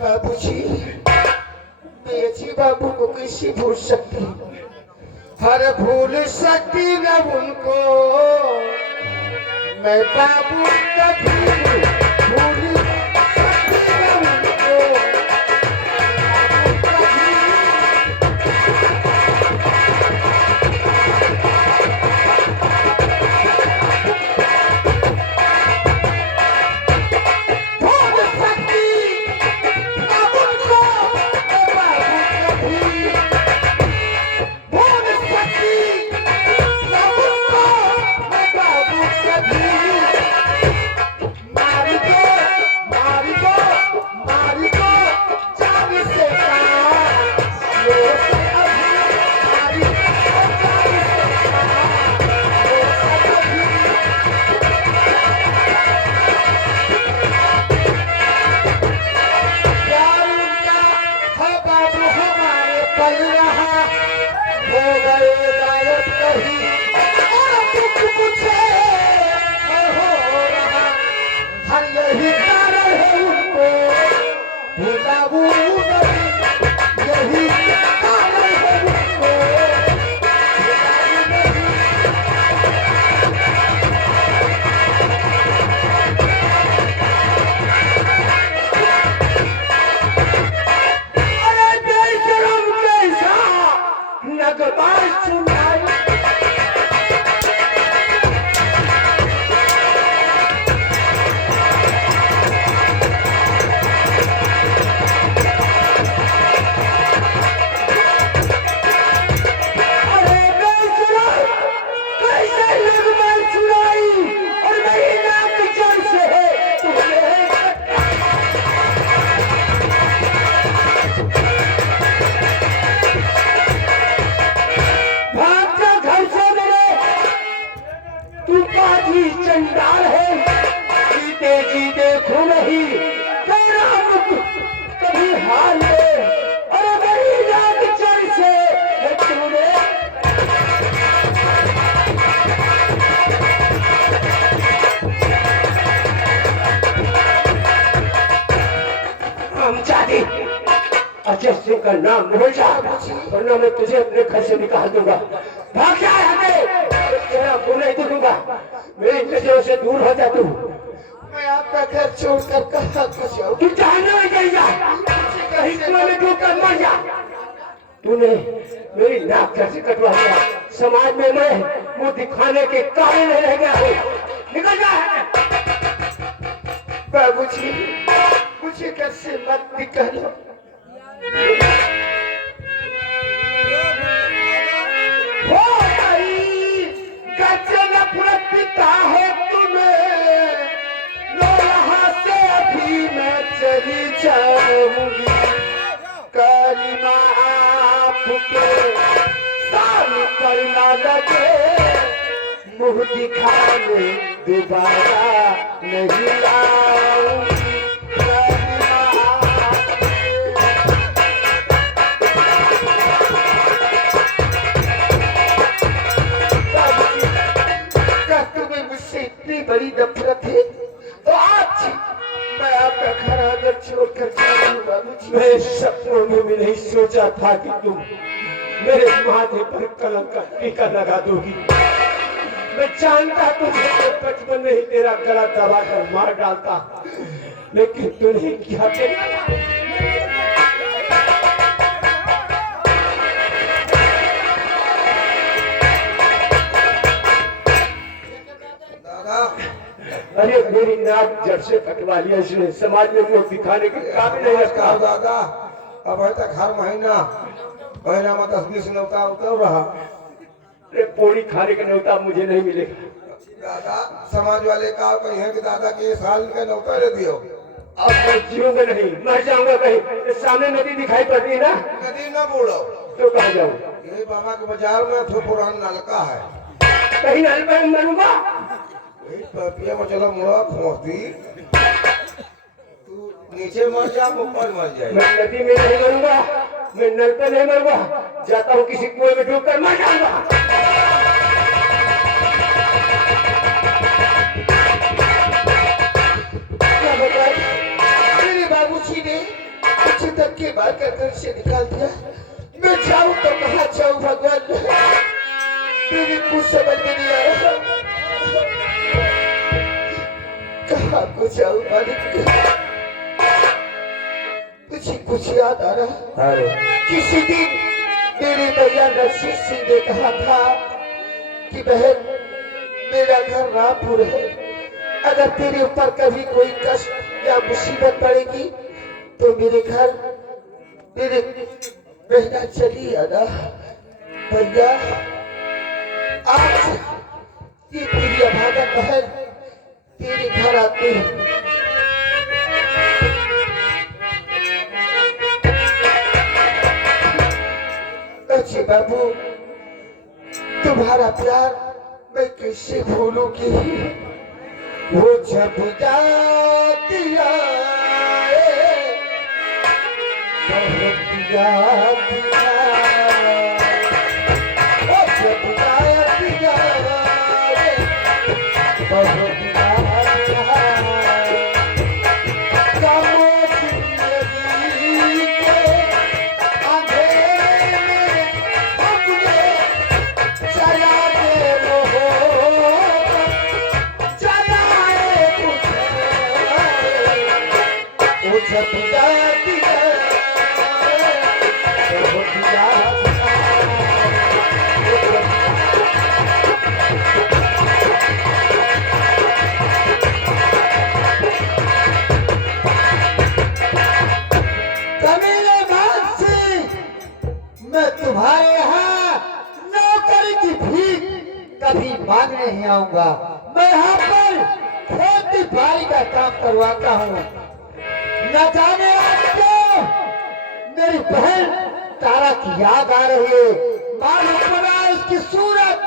बाबूजी, मैं जी बाबू को कैसे भूल सकती? हर भूल सकती न उनको मैं बाबू कभी भूल सकती न उनको चंडाल है, जीते जीते खो नहीं कभी हाल में, अरे मेरी नाक चढ़ से तूने हम चाहते अजय सिंह का नाम बोल जा, वरना मैं तुझे अपने घर से निकाल दूंगा। भाग जा हमें, तेरा मुंह नहीं देखूंगा, मेरी नजरों से दूर हो जा तू। मैं आपका घर छोड़कर कहाँ कुछ तू जहन्नम में जाएगा, कहीं कुएं में डूबकर मर जा। तूने मेरी नाक कैसे कटवा दिया, समाज में मैं मुंह दिखाने के काबिल नहीं रह गया हूँ, निकल जा। बाबूजी, मुझे घर से मत निकालो। नफरत पिता है तुम्हें, लो यहाँ से अभी मैं चली जाऊंगी। करीमा आपके सामने पर ना लगे, मुंह दिखाने दोबारा नहीं आऊंगी। बड़ी नफरत है तो आज मैं आपका घर आकर छोड़कर जा रहा हूँ बाबूजी। मैं सपनों में भी नहीं सोचा था कि तुम मेरे माथे पर कलंक का टीका लगा दोगी। मैं जानता तुझे तो बचपन में ही तेरा गला दबाकर मार डालता, लेकिन तूने क्या किया? अरे मेरी नाक जड़ से कटवा लिया इसने, समाज में मुंह दिखाने के काबिल नहीं रखा। दादा अब तक हर महीना में 10-20 न्योता उतर रहा। अरे पोड़ी खाने का न्योता मुझे नहीं मिलेगा। दादा समाज वाले का कही है कि दादा के साल का न्योता दे दियो। अब मैं जीऊंगा नहीं, मर जाऊंगा कहीं। सामने नदी दिखाई पड़ती है ना, नदी न बूढ़ो तो कहा जाऊँ? यही बाबा के बाजार में तो पुराना नलका है, कहीं नलका में मरूंगा। पिया में चलो मुड़ा खोती, तू नीचे मर जा, ऊपर मर जाए। मैं नदी में नहीं मरूंगा, मैं नल पे नहीं मरूंगा, जाता हूँ किसी कुएं में डूबकर मर जाऊंगा। क्या बताए मेरे बाबूजी ने मुझे धक्के मारकर घर से निकाल दिया। मैं जाऊं तो कहाँ जाऊं भगवान, मेरी कुछ समझ में नहीं आ रहा, कहाँ को जाऊं मालिक। मुझे कुछ याद आ रहा, किसी दिन मेरे भैया नरसिंह सिंह ने कहा था कि बहन मेरा घर रामपुर है, अगर तेरे ऊपर कभी कोई कष्ट या मुसीबत पड़ेगी तो मेरे घर मेरे बहना चली आना। भैया आज ये तेरी अभागा बहन तेरे घर आते हैं। अच्छे बाबू तुम्हारा प्यार मैं कैसे भूलूंगी, वो जब जाती आए बहुत याद आए, वो जब जाती आए बहुत याद आए। कमो जिंदगी के अंधेरे में अपने चला दे जब जाती है बहुत याद कमीने बादशी, मैं तुम्हारे यहाँ नौकरी की भीख कभी मांगने नहीं आऊंगा। मैं यहाँ पर खेती बाड़ी का काम करवाता हूँ। न जाने आपको मेरी बहन तारा की याद आ रही है, मालूम पड़ा उसकी सूरत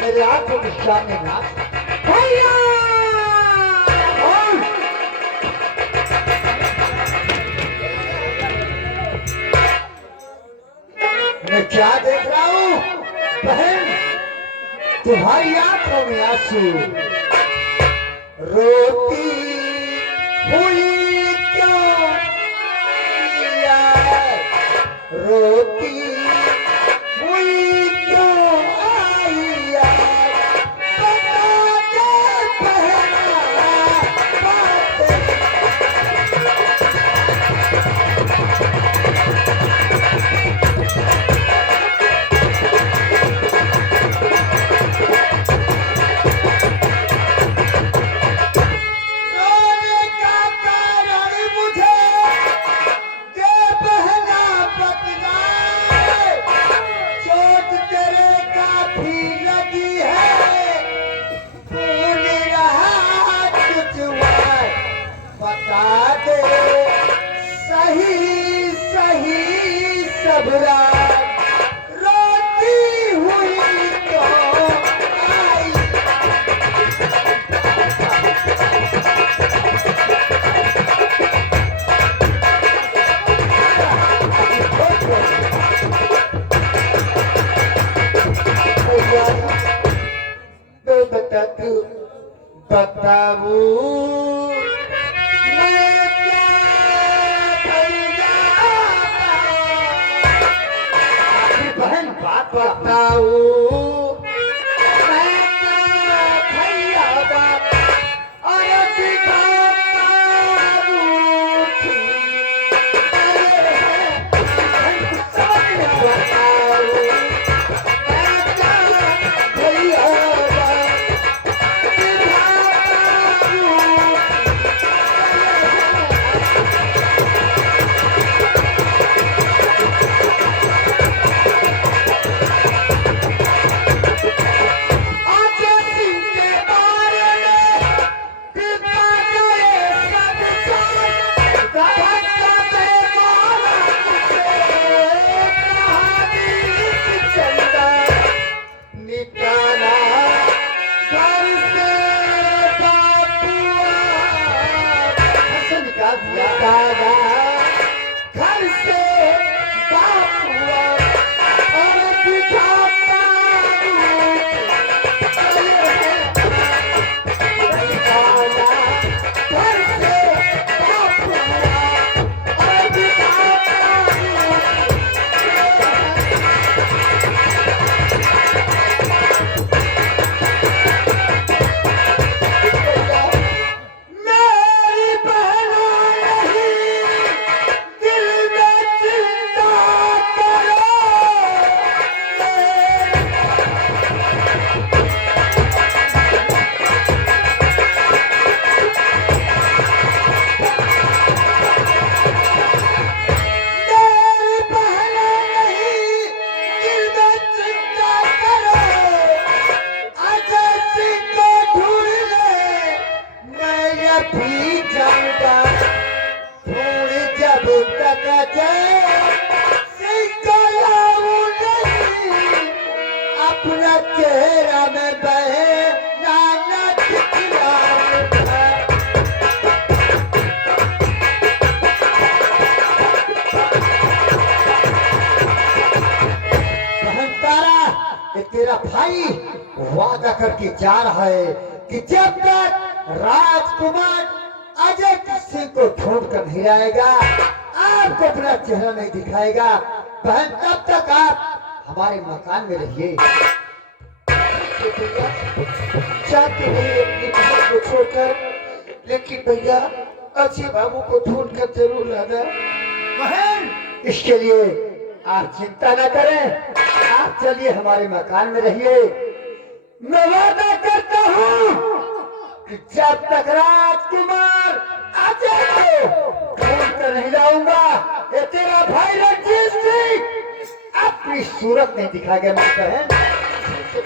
मेरे आंखों के सामने नाच। भैया मैं क्या देख रहा हूँ बहन, तुम्हारी आंखों में आंसू, रोती हुई रोती हुई क्यों आई यार, बता दे पहला बातें। रोने का कारण मुझे दे बहना बतलाए, चोट तेरे काफी लगी है, भूल रहा तुझे बता दे सही सही सब रात रोती हुई तो आई। बताऊ मैं क्या भैया, बहन बात बताऊ मैं क्या भैया बात और तक अपना चेहरा में बहे नाना तेरा भाई वादा करके जा रहा है कि जब तक राजकुमार अजय सिंह को ढूंढ कर नहीं आएगा, आपको अपना चेहरा नहीं दिखाएगा, बहन तब तक आप हमारे मकान में रहिए। चाहते नहीं अपनी बहन को छोड़कर, लेकिन भैया अजय बाबू को ढूंढ कर जरूर लाना। बहन इसके लिए आप चिंता न करें, आप चलिए हमारे मकान में रहिए। मैं वादा करता हूँ कि जब तक राजकुमार अजय को ढूंढ कर नहीं लाऊंगा, ये तेरा भाई रंजीत सिंह अपनी सूरत नहीं दिखाएगा। मेरी बहन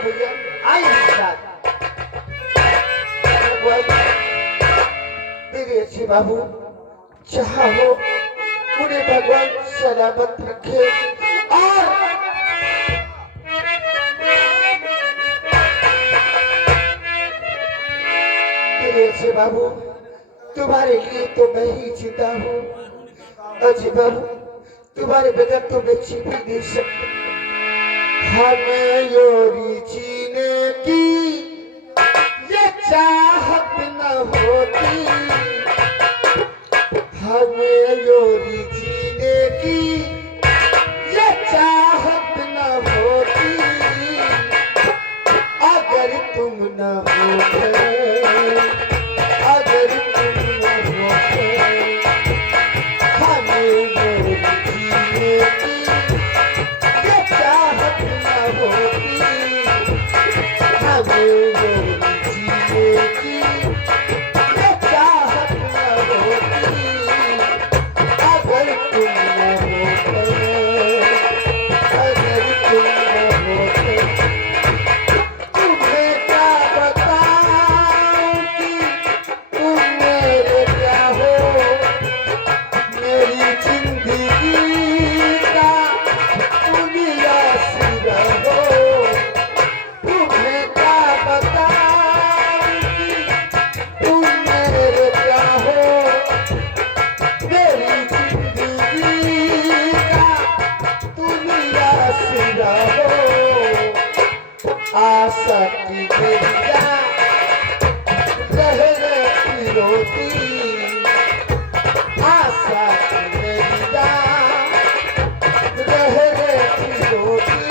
भैया आइए मेरे साथ। मेरे अच्छे बाबू जहाँ हो उन्हें भगवान सलामत रखे। और मेरे अच्छे बाबू तुम्हारे लिए तो मैं ही जिंदा हूँ। अच्छे बाबू तुम्हारे बगैर तो मैं जी भी नहीं सकता। हमें योरी जीने की ये चाहत न होती, हमें योरी जीने की ये चाहत न होती, अगर तुम न होते, अगर तुम न होते, हमें योरी जीने की ये चाहत न होती, हमें योरी जीने की ये चाहत न होती, अगर तुम न होते, अगर तुम न होते। तुम्हें क्या बताऊं कि तुम मेरे क्या हो, मेरी जिंदगी का तुम यासिर हो। तुम्हें क्या बताऊं कि तुम मेरे क्या हो, मेरी जिंदगी का तुम यासिर हो। आशा की बेरिया रहने की रोटी, आशा की बेरिया रहने की रोटी,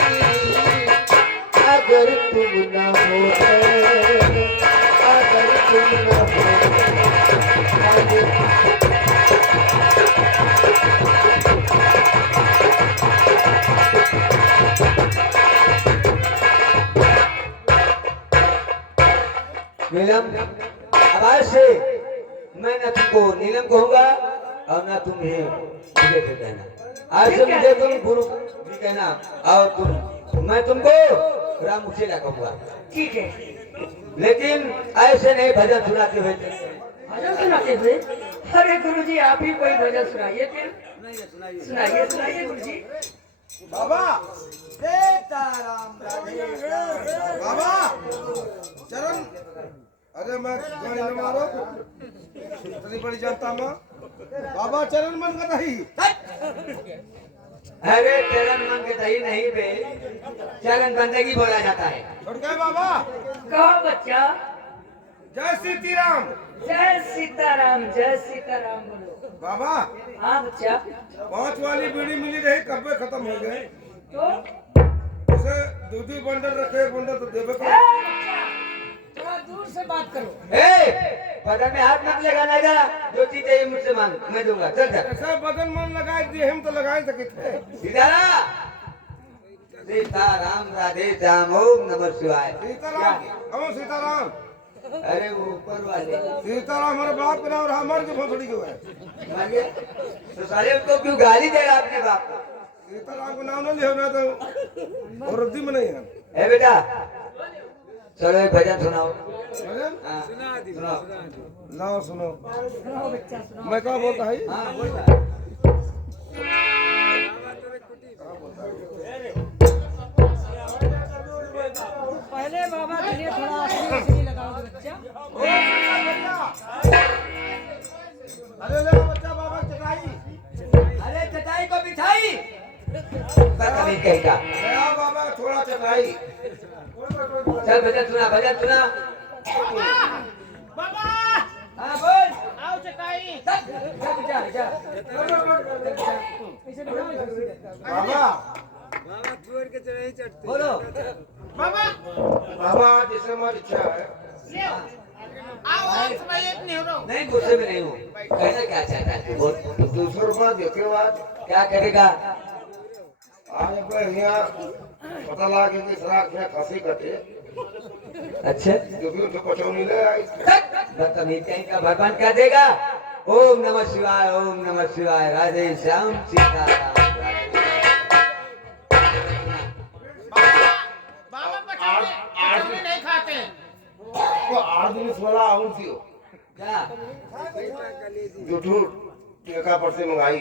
अगर तुम न होते, अगर तुम न होते, नीलम, अब आज से मैं न तुमको नीलम कहूंगा और न तुम्हें मुझे भी कहना। आज से मुझे तुम गुरु भी कहना और मैं तुमको राम उसेला कहूंगा। ठीक है। लेकिन ऐसे नहीं भजन सुनाते हुए। भजन सुनाते हुए? अरे गुरुजी आप ही कोई भजन सुनाइए फिर। सुनाइए सुनाइए गुरुजी। बाबा सीताराम बाबा चरण। अरे मैं गाड़ी न मारो, इतनी बड़ी जनता में बाबा चरण मन का नहीं। अरे चरण मन के दही नहीं बे, चरण बंदगी बोला जाता है। छोड़ गए बाबा। कहो बच्चा। जय सीताराम। जय सीताराम, जय सीताराम बोलो। बाबा हाँ बच्चा। 5 वाली बीड़ी मिली रही, कब में खत्म हो गए। तो उसे दूधी बंडल रखे, बंडल तो देवे ए, को। बच्चा, थोड़ा दूर से बात करो। बदन में हाथ मत लगाना जा, जो चीज चाहिए मुझसे मांग, मैं दूंगा। चल चल। ऐसा बदन मन लगाए दिए, हम तो लगाए सके थे। सीताराम, सीताराम, राधे श्याम, ओम नमः शिवाय। सीताराम कौन सीताराम? अरे वो ऊपर वाले सीताराम हमारे बाप का नाम, हमारे जो भोसड़ी के है। मानिए, तो साले उसको क्यों गाली दे रहा अपने बाप को? सीताराम को नाम न लियो ना तो और रद्दी में नहीं है। ए बेटा, चलो एक भजन सुनाओ। भजन हाँ, सुनाओ। लाओ सुनो। सुनाओ बच्चा सुनाओ। मैं क्या बोलता है? हाँ बोल रहा है। मिठाई कभी कहेगा गया बाबा थोड़ा चटाई। चल भजन सुना बाबा हाँ बोल आओ चटाई जा बाबा बोलो बाबा बाबा जैसे हमारी इच्छा है। ले आओ आप समय एक नहीं हो नहीं गुस्से में नहीं हूँ कहना क्या चाहता है बोल 200 रुपया देखे बाद क्या करेगा आज यहाँ पता लगा कि इसराक में खांसी कटे अच्छा जो भी उनको पचौनी ले आई। बदतमीज कहीं का भगवान क्या देगा ओम नमः शिवाय राधे श्याम सीताराम बाबा पचौनी नहीं खाते तो 8 दिन 16 आउन थी क्या जो ठूठ टेका पर से मंगाई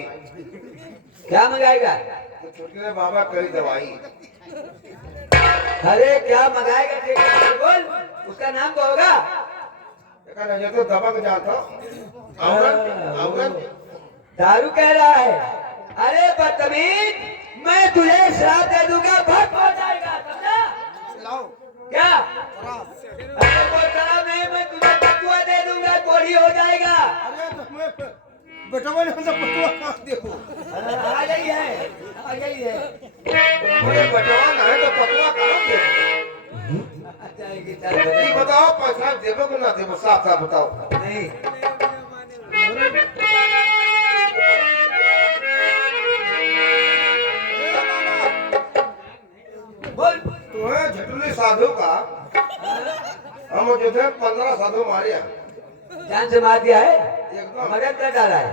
क्या मंगाएगा तो छुटकी ने बाबा करी दवाई। अरे क्या मंगाएगा ठीक है बोल उसका नाम तो होगा देखा नहीं तो दबंग जानता औरत दारू कह रहा है अरे बदतमीज मैं तुझे श्राप दे दूंगा भक्त हो जाएगा समझा लाओ क्या अरे वो शराब नहीं मैं तुझे पटुआ दे दूंगा कोढ़ी हो जाएगा अरे तो मैं बेटा मैंने हमसे पटुआ कहाँ देखो आ गई है मुझे बटवा ना है तो पटुआ कहाँ देखो। आ जाएगी चल ये बजे। बताओ पैसा देबो कि ना देबो साफ साफ बताओ। नहीं बोल तुम्हें झटुली साधु का हम जो थे 15 साधु मारे हैं। जान से मार दिया है एकदम मदद कर डाला है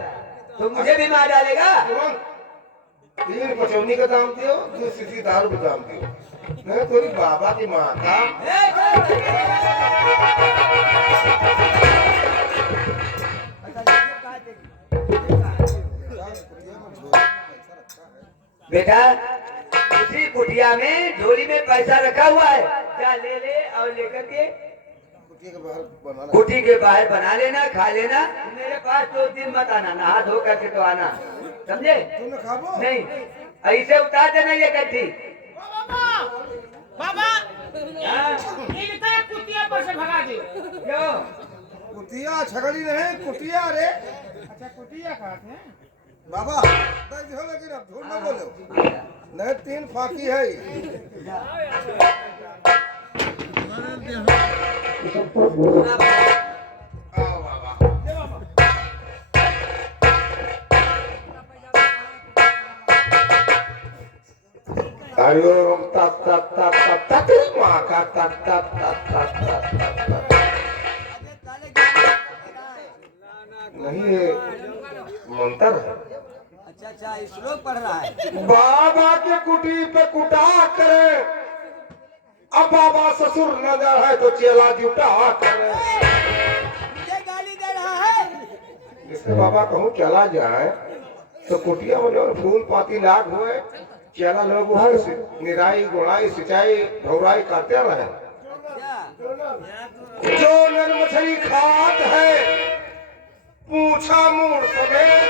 तो मुझे भी मार डालेगा तुरंत 3 पचौनी का दाम दियो 2 सीसी दारू का दाम दियो नहीं तेरी बाबा की माँ का बेटा उसी कुटिया में झोली में पैसा रखा हुआ है क्या ले ले और लेकर के कुटी के बाहर बना लेना खा लेना मेरे पास 2 दिन मत आना नहा धो करके तो आना समझे तुमने खाबो नहीं ऐसे उतार देना ये गड्ढी बाबा हाँ, इनका कुतिया पर से भगा दे क्यों कुटिया छगड़ी नहीं कुटिया रे अच्छा कुतिया खाते हैं बाबा लेकिन अब झूठ ना बोलो नहीं 3 फाकी है आओ बाबा हरिओम तत् तत् तत् तत् माँ का तत् तत् तत् तत् तत् नहीं ये मंत्र है। अच्छा श्लोक पढ़ रहा है बाबा के कुटी पे कुटा करे अब बाबा ससुर नजर है तो चेला जुटा करे मुझे गाली दे रहा है इसके बाबा कहूँ चला जाए तो कुटिया में जो फूल पाती लाग हुए चेला लोग वहाँ निराई गुड़ाई सिंचाई ढौराई करते रहे जो नर मछली खात है पूछा मूड समेत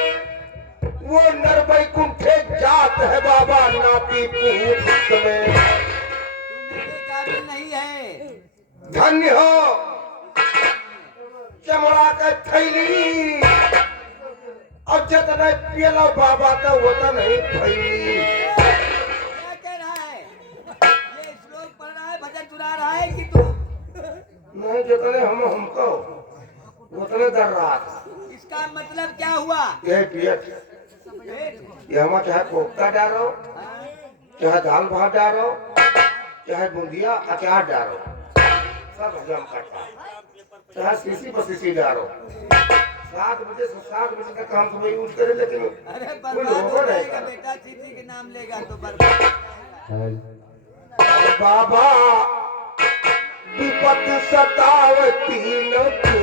वो नर बैकुंठे जात है बाबा नाती पूछ में काबिल नहीं है धन्य हो चमड़ा का थैली और जितना पियला बाबा तो वो तो नहीं थैली क्या कह रहा है ये श्लोक पढ़ रहा है भजन सुना रहा है कि तू नहीं जितने हमको उतने दर रहा इसका मतलब क्या हुआ ये पियट ये हम चाहे कोफ्ता डालो चाहे दाल भात डालो चाहे बूंदिया अचार डालो सब हजम करता चाहे सीसी पर सीसी डालो 7 बजे से 7 बजे तक हम सुबह यूज करें लेकिन अरे कोई बर्बाद हो होगा जाएगा नहीं बेटा चीटी के नाम लेगा तो बर्बाद बाबा विपत सतावती न तू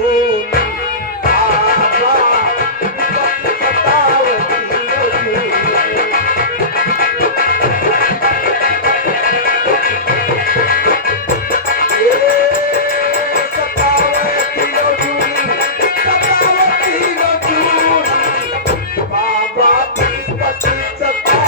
बाबा विपत सतावती न तू बाबा विपत सतावती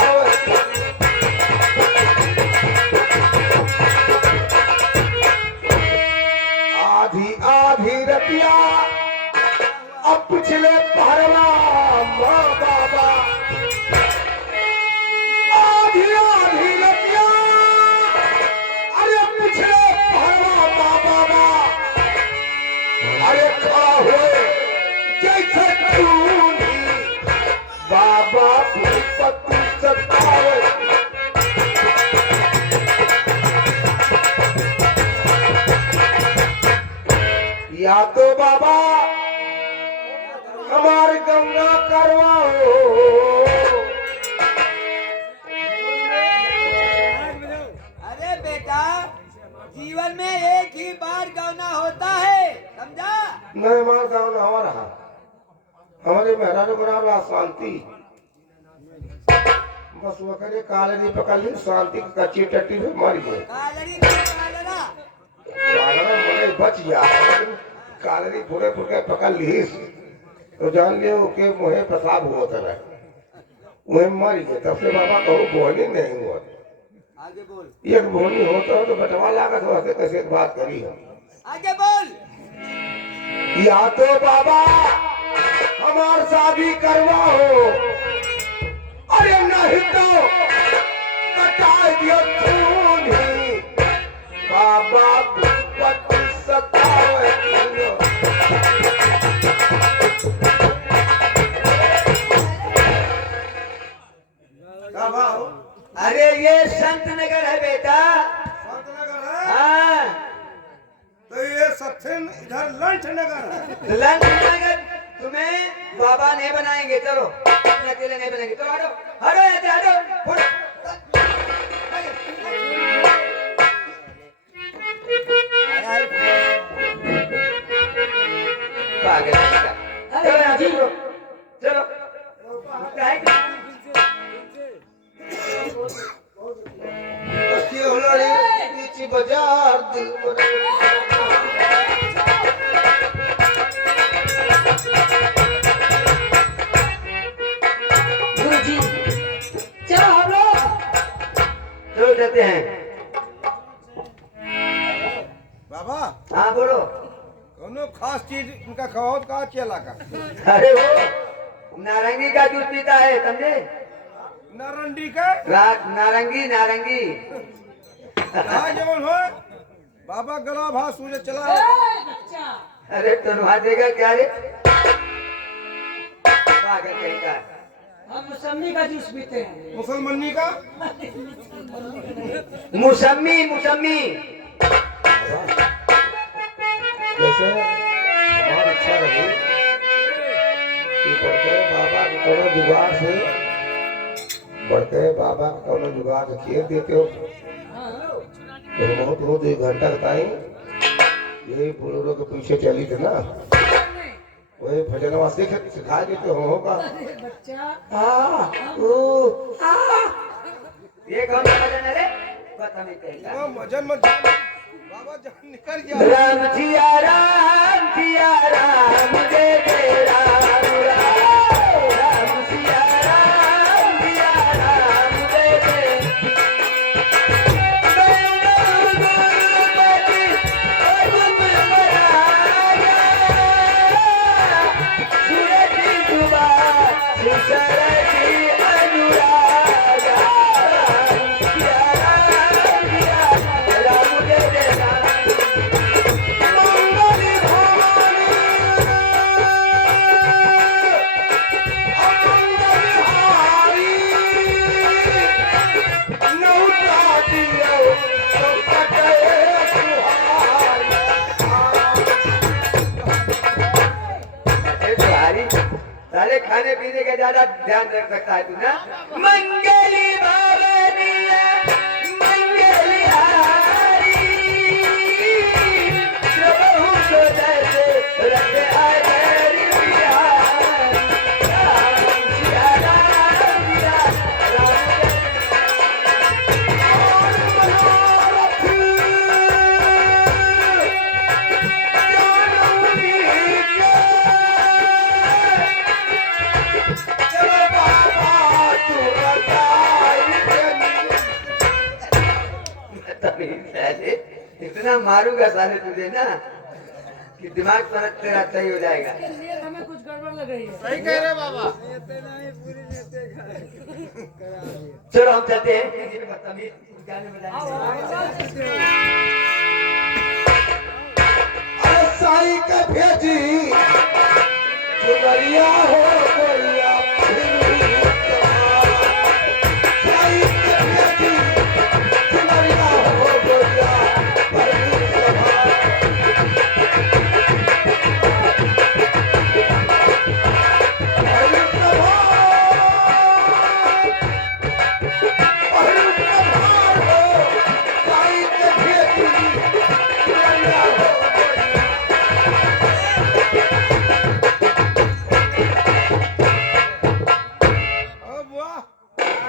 या तो बाबा हमारे गंगा करवाओ। अरे बेटा, जीवन में एक ही बार गाना होता है, समझा? नहीं मार गाँव ना हो रहा हमारे मेहरारू बना शांति बस वो करे काले नहीं पकड़ ली शांति की कच्ची टट्टी में मर गए कालड़ी नहीं कालड़ा। मने बच गया काले पूरे पूरे पकड़ ली तो जान लियो के मुहे पेशाब हुआ था वही मर गए तब से बाबा कहूँ बोली नहीं हुआ आगे बोल, एक बोनी होता है तो बटवा लागत हो कैसे बात करी हम आगे बोल। या तो बाबा हमार शादी करवाओ अरे नहीं तो कटा दियो खून ही बाबा विपत्ति सतावे अरे ये संत नगर है बेटा। संतनगर है हाँ, तो ये सबसे इधर लंच नगर है। लंच नगर तुम्हें बाबा नहीं बनाएंगे, चलो अपने अकेले नहीं बनाएंगे, चलो हटो हटो यहाँ से हटो, फुट। पागल बेटा। चलो यहाँ से चलो चलो। क्या है? बाजार दिल गुरुजी चलो हम लोग चलो जाते हैं। बाबा हाँ बोलो। कोनो खास चीज उनका खाओ का चला का अरे वो नारंगी का जूस पीता है, समझे? नारंडी का नारंगी नारंगी। कहा जवन हो बाबा गला भास सूझे चला बच्चा अरे तनवा देगा क्या रे? पागल कहीं का। हम मौसमी का जूस पीते हैं। मुसलमानी का मौसमी मौसमी। जैसे हमारी इच्छा रही कि बढ़ते बाबा के कोनो जुगाड़ से बढ़ते बाबा के कोनो जुगाड़ से खेल देते हो तो हम बहुत 1 घंटा बताई यही बुजुर्गों के पीछे चली थी ना वही भजनवा सिखा देते हो का बच्चा ये कौन सा भजन है रे? पता नहीं कहेगा। मजन मत बाबा जान निकल गया। राम जिया राम दे दे राम राम जिया राम दे दे। सारे खाने पीने का ज्यादा ध्यान रख सकता है तू ना। मंगली भावनिया मंगली हारी प्रभु को जैसे रख आदर बिहार। राम सिया राम सिया इतना मारूंगा साले तुझे ना कि दिमाग पर तेरा सही हो जाएगा। इसलिए हमें कुछ गड़बड़ लग रही है। सही कह रहे बाबा। चलो हम चलते हैं बदतमीज गाने बजाने। अरे साई का भेजी चुनरिया हो गोरिया फिर भी तुम्हारा। साई का भेजी चुनरिया हो गोरिया फिर भी तुम्हारा।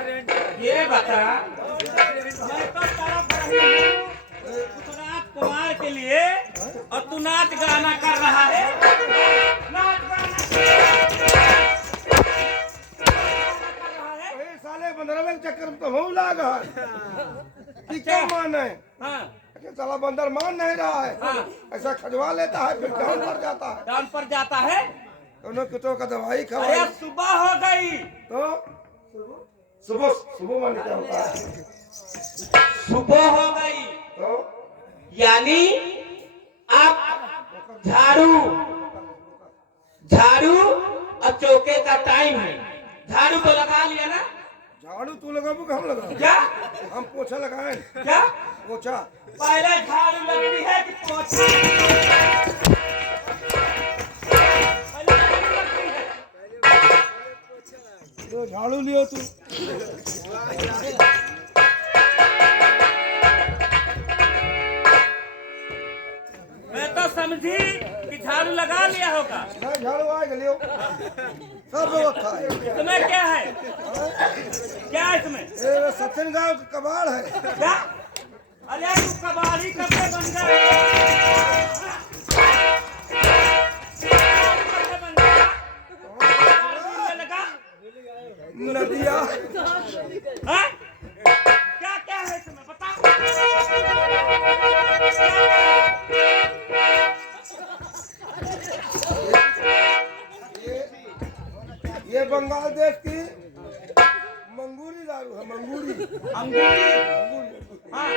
ये बता, मैं तो तड़प रही हूँ उस राजकुमार के लिए और तू नाच गाना कर रहा है। नाच गाना अरे साले बंदर में चक्कर में तो हो लागा कि क्या मान है? हाँ, कि साला बंदर मान नहीं रहा है। हाँ। ऐसा खजवा लेता है फिर डाउन पर जाता है। डाउन पर जाता है। दोनों कुत्तों का दवाई अरे खवाई सुबह हो गई। तो सुबह सुबह मान क्या होता है? सुबह हो गई तो यानी आप झाड़ू और चौके का टाइम है। झाड़ू तो लगा लिया ना? झाड़ू तू लगाबू कि हम लगाबू? क्या हम पोछा लगाए। क्या पोछा पहले झाड़ू लगती है कि पोछा? पहले झाड़ू लगती है। तो झाड़ू लियो तू। मैं तो समझी कि झाड़ू लगा लिया होगा। नहीं झाड़ू आएगा लियो। सब व्यवस्था है। इसमें क्या है? क्या है इसमें? ये सत्यन गांव का कबाड़ है। क्या? अरे तू कबाड़ी कब से बन गया? कब से बन गया? झाड़ू लगा? नदिया हाँ? क्या क्या है इसमें बता? ये बंगाल देश की मंगूरी दारू है। मंगूरी अंगूरी। हाँ।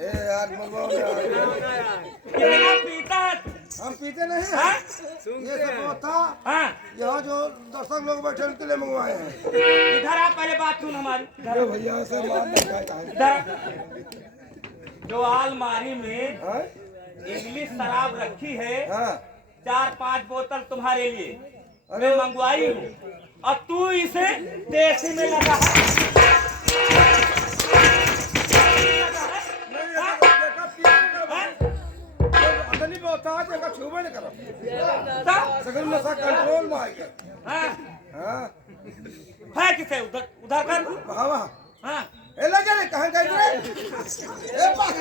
ए यार मंगवाओ यार। कितना पीता है तू? हम पीते नहीं हैं। हाँ? ये सब व्यवस्था हाँ। यहाँ जो दर्शक लोग बैठे उनके लिए मंगवाए हैं। इधर आ पहले बात सुन हमारी। अरे भैया से मार नहीं खाया है। इधर जो अलमारी में हाँ? इंग्लिश शराब रखी है, हाँ 4-5 बोतल तुम्हारे लिए मैं मंगवाई हूँ और तू इसे देसी में लगा है। नहीं देखा पीते अदनी व्यवस्था है जगह छूबे नहीं करो। सगल नशा कंट्रोल में आएगा। हाँ है किसे उधर उधर कर। वहाँ वहाँ हाँ ए लगे रे कहाँ गए रे? ए पास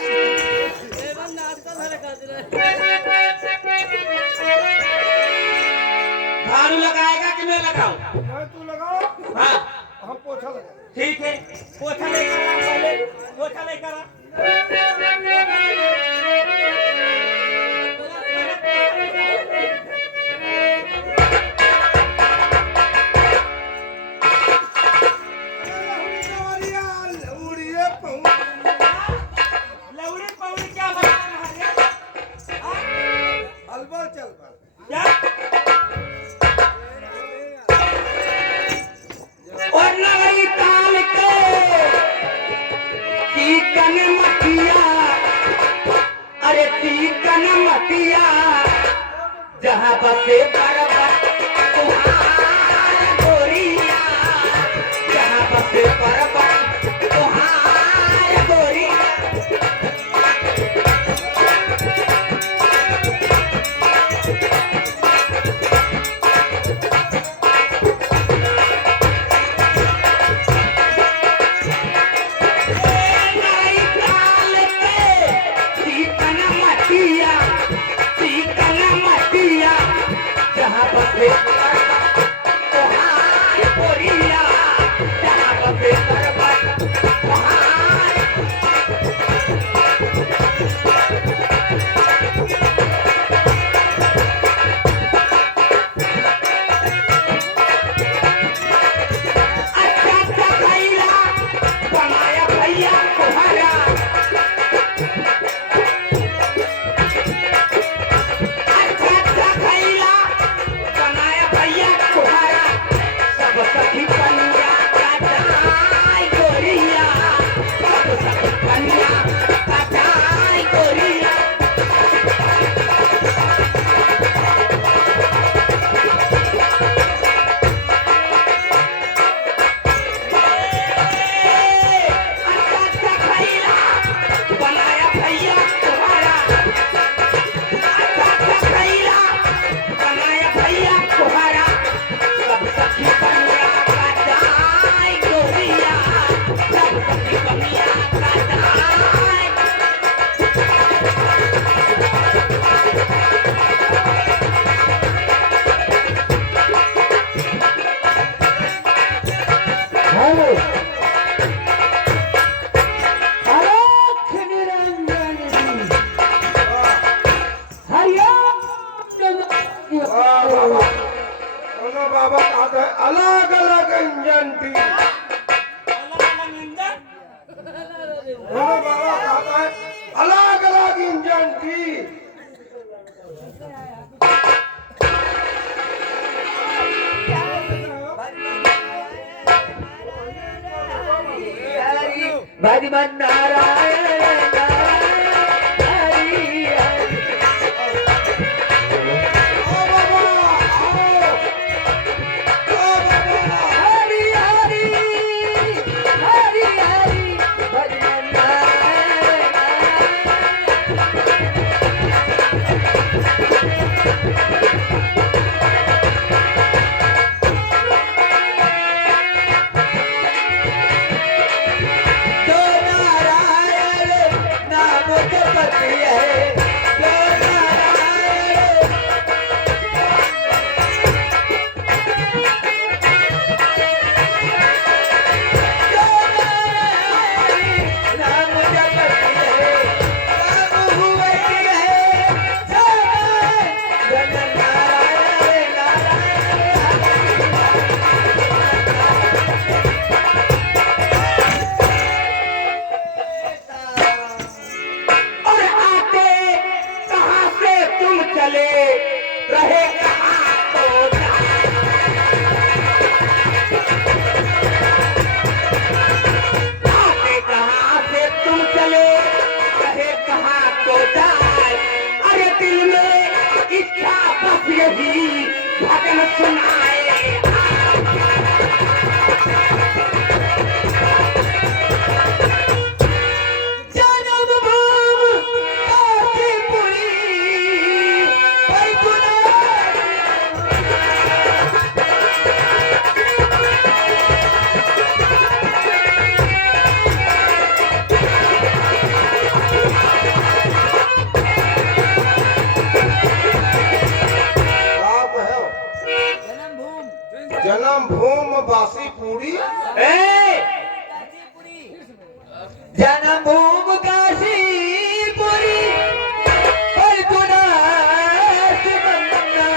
झाड़ू लगाएगा कि मैं लगाऊं? नहीं तू लगाओ हाँ हम पोछा लगा। ठीक है, पोछा लेकर आ पहले, पोछा लेकर आ। लौड़ी पौड़ी क्या बता रहा है? हाँ? अलबर चल पर क्या? और नई ताल के चिकन मटिया, अरे चिकन मटिया जहाँ बसे पर्वत तुहार गोरिया, जहाँ बसे पर्वत तुहार गोरिया। नई ताल के चिकन मटिया, चिकन मटिया जहाँ अरे अलख निरंजन हरिओम बाबा दोनों बाबा कहते हैं अलग अलग इंजन थी। अलग-अलग इंजन दोनों बाबा कहते हैं अलग अलग इंजन थी। भगवान नारायण नारायण हरि हरि आओ बाबा आओ। आओ बाबा। हरि हरि हरि हरि भगवान नारायण जो नारायण नाम जपति है जो नारायण जो नारायण नाम जपति है काम हुवति है जन नारायण और आते कहाँ से तुम चले रहे कहाँ तो जाए। आते कहाँ से तुम चले रहे कहाँ तो जाए। अरे दिल में इच्छा बस यही भजन सुनाए। जन्म भूमि काशीपुरी वैकुंठ आप है जन्म भूमि बासी पूरी। जन्म भूमि काशीपुरी वैकुंठ सुमन्ना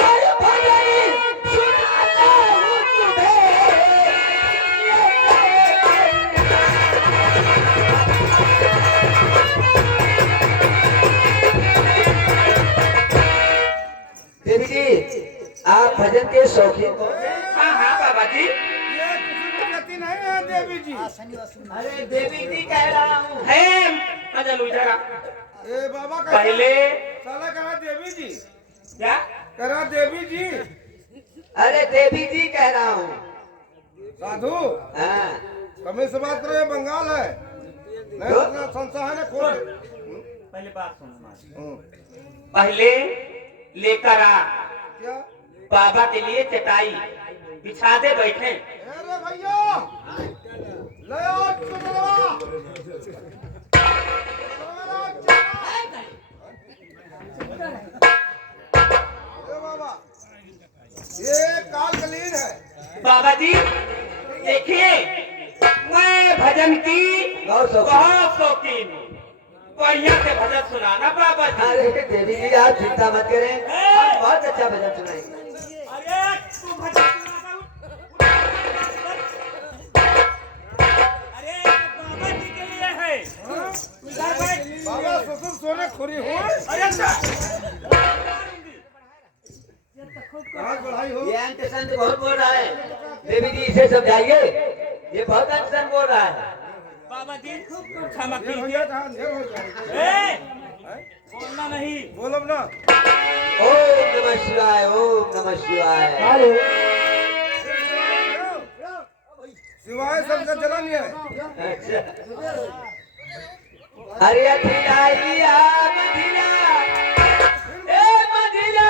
हर भजन सुनाता हूँ तुम्हें देवी जी आप भजन के शौकीन हो हाँ हाँ बाबा जी। ये किसी को कहती नहीं है देवी जी। अरे देवी जी कह रहा हूँ है अजल उजरा ए बाबा का पहले साला कहा देवी जी। क्या करा देवी जी। अरे देवी जी कह रहा हूँ साधु हाँ कमी से बात करो, ये बंगाल है नहीं तो? इतना संसार है खोल। पहले बात सुन हमारी। पहले लेकर आ क्या बाबा के लिए चटाई बिछा दे बैठे। अरे भैया ले आओ चुनवा। ए बाबा ये कालकलीन है। बाबा जी देखिए मैं भजन की बहुत शौकीन। बहुत शौकीन हूँ। बढ़िया से भजन सुनाना बाबा जी। अरे देवी जी आप चिंता मत करें हम बहुत अच्छा भजन सुनाएंगे अरे तू भजन सुनाता हूँ। अरे ये बाबा जी के लिए है। इधर बैठ। बाबा ससुर सोने खोरी हो। अरे अच्छा। हाथ बढ़ाई हो। ये अंत संत बहुत बोल रहा है देवी जी इसे समझाइए ये बहुत अंत संत बोल रहा है बाबा जी क्षमा ये हो कीजिए। जाए तो अंधेर हो जाए। बोलना नहीं। बोलो ना। ओम नमः शिवाय ओम नमः शिवाय सिवाय सबका जलन है। अच्छा अरे अथिलाइया मधिला ए मधिला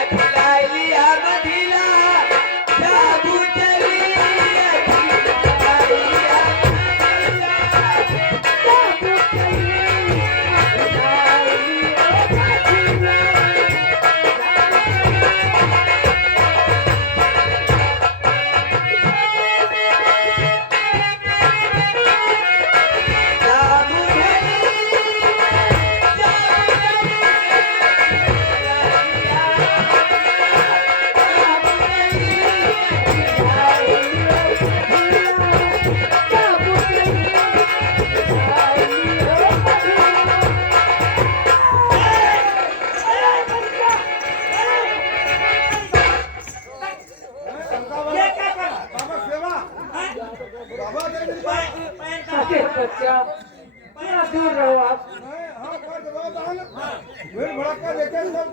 अथिलाइया मधिला जाबू चली अथिलाइया जाबू चली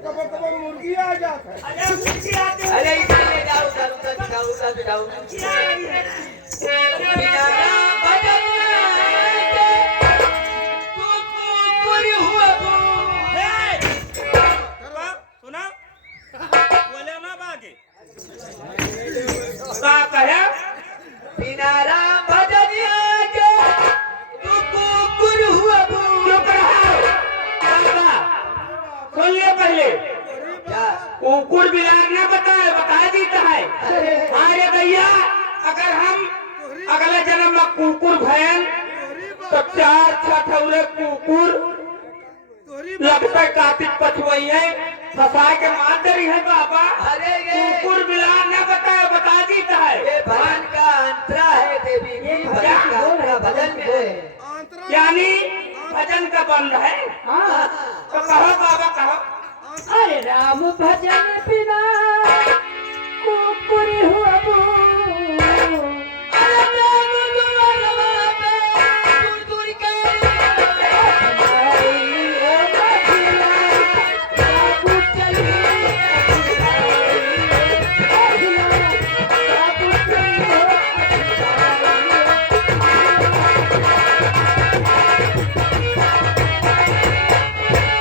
कबो कबो मुर्गी आ जाता है। अरे मुर्गी आते हैं। अरे इधर ले जाओ, उधर उधर जाओ, उधर जाओ। क्या है ये? पिनारा बजनिया के तू कुकुर हुआ बू। ए! सुना? बोले ना बागे। का कहे? पिनारा बजनिया के तू कुकुर हुआ बू। चुप रहो बाबा, सुन ले पहले। क्या? कुकुर बिलार ना बताए, बता जीता है। अरे भैया, अगर हम अगले जन्म में कुकुर भयन तो 4 छठौरे कुकुर लगते कार्तिक पछुई है, फंसा के मार दे रही है बाबा। अरे ये कुकुर बिलार ना बताए, बता जीता है। ये भजन का अंतरा है देवी की, भजन का अंतरा भजन में है। आंतरा यानी भजन का बंद है। तो कहो बाबा, कहो। अरे राम भजन बिना कुकुर हुआ बू। अरे राम दुआरवा पे दूर के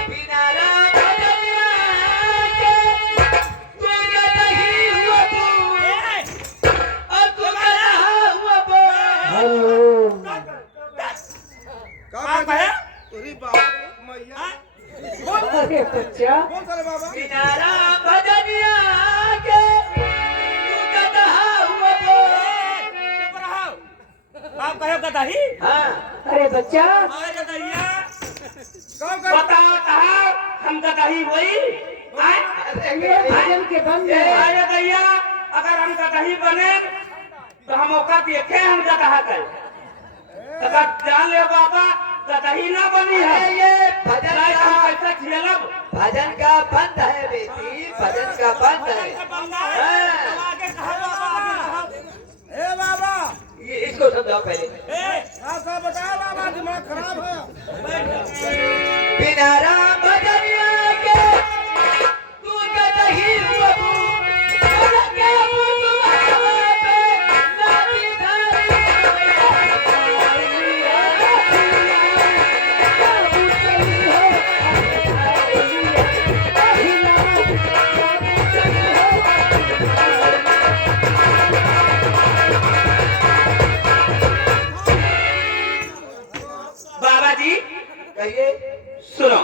पिनारा बजनिया के तू नहीं हुआ बू। ए! और तू रहा हुआ बू। का कहे? तोरी बाप मैया। हाँ? अरे बच्चा बोल सारे बाबा। पिनारा बजनिया के तू रहा हुआ बू। चुप रहो। का कहे गदही? हाँ अरे बच्चा अरे गदहिया। कब कर बताओ कहा हम गदही हुई? ये भजन के बंद है। अरे भैया, अगर हम गदही बने तो हम मौका देखे हम गदहा कर। अगर जान ले बाबा, गदही ना बनी है। अरे ये भजन नहीं का हम कैसे झेलब? भजन का बंद है बेटी, भजन का बंद भजन है। का बंदा है। अब आगे कहो बाबा, आगे कहो। ए बाबा ये इसको समझाओ पहले। ए! ऐसा बताया बाबा, दिमाग खराब है। पिनारा बजनिया के तू नहीं हुआ बू। अरे क्या बुलवावा पे लाठी धारी। बाबा जी कहिए। सुनो।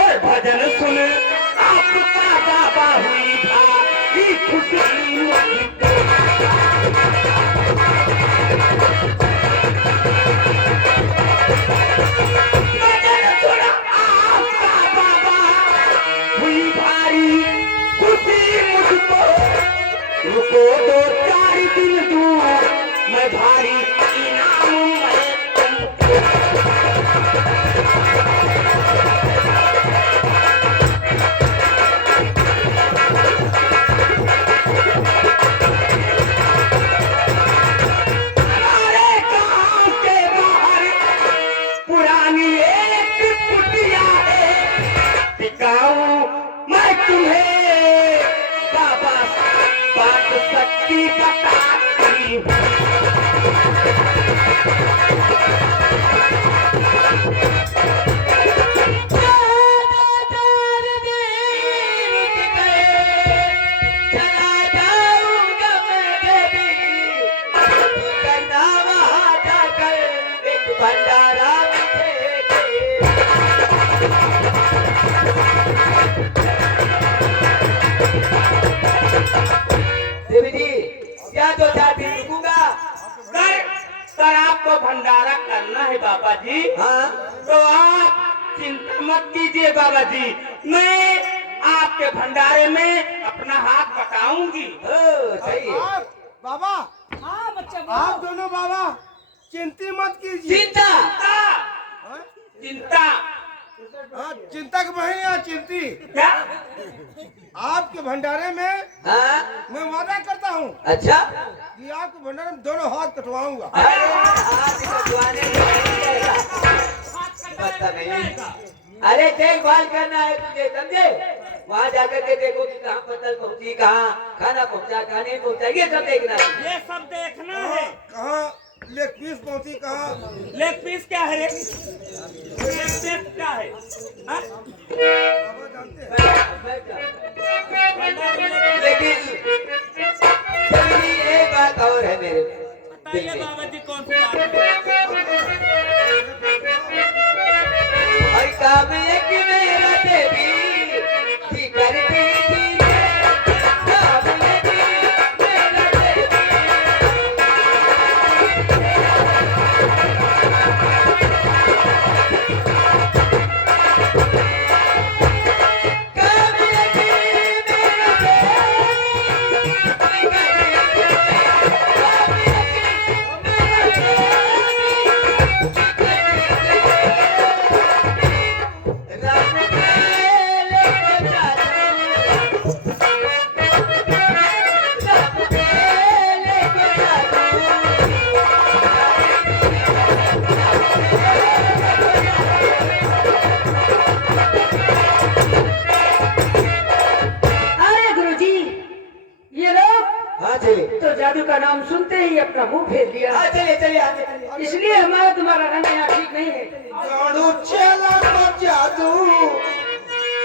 और भजन सुन आपका बाबा हुई था ये खुशी मुझको। भजन सुन आपका बाबा हुई भारी खुशी मुझको। रुको 2-4 दिन दूर मैं भारी इनाम मैं तुमको। हमारे गांव के बाहर पुरानी एक कुटिया है, दिखाऊं मैं तुम्हें बाबा बात शक्ति बताती हूँ। चला जाऊंगा मैं देवी, तू करना वहाँ जाकर एक भंडारा मुझे दे। देवी जी क्या 2-4 दिन रुकूंगा? सर आपको भंडारा करना है बाबा जी, हाँ तो आप चिंता मत कीजिए बाबा जी। मैं आपके भंडारे में अपना हाथ बटाऊंगी। सही है। आप बाबा, हाँ बच्चा आप बोलो। दोनों बाबा चिंता मत कीजिए। चिंता हाँ? चिंता हाँ, चिंता के महीने या चिंती क्या? आपके भंडारे में हाँ मैं वादा करता हूँ अच्छा। कि आपके भंडारे में दोनों हाथ कटवाऊंगा। अरे हाथ कटवाने में नहीं जाएगा। पता नहीं। अरे देखभाल करना है तुझे, समझे? वहाँ जाकर के देखो कि कहाँ पत्तल पहुँची, कहाँ खाना पहुँचा, कहाँ नहीं पहुँचा, ये सब देखना है। ये सब देखना है। कहाँ लेग पीस पहुंची, कहाँ लेग पीस क्या है रे? लेग पीस क्या है? हाँ? बाबा जानते हैं? लेकिन एक बात और है मेरे दिल बताइए में। बाबा जी कौन सी बात है? और काम एक मेरा देवी की करती थी, काम एक मेरा देवी। काम एक मेरा देवी की करती थी, काम एक मेरा देवी की करती थी। राम मेले को जादू, राम मेले को जादू। अरे गुरुजी, ये लोग हाँ चलिए, तो जादू का नाम सुनते ही अपना मुंह फेर लिया। हाँ चलिए चलिए आगे चलिए। इसलिए हमारा तुम्हारा रंग यहाँ ठीक नहीं है। जादू चला को जादू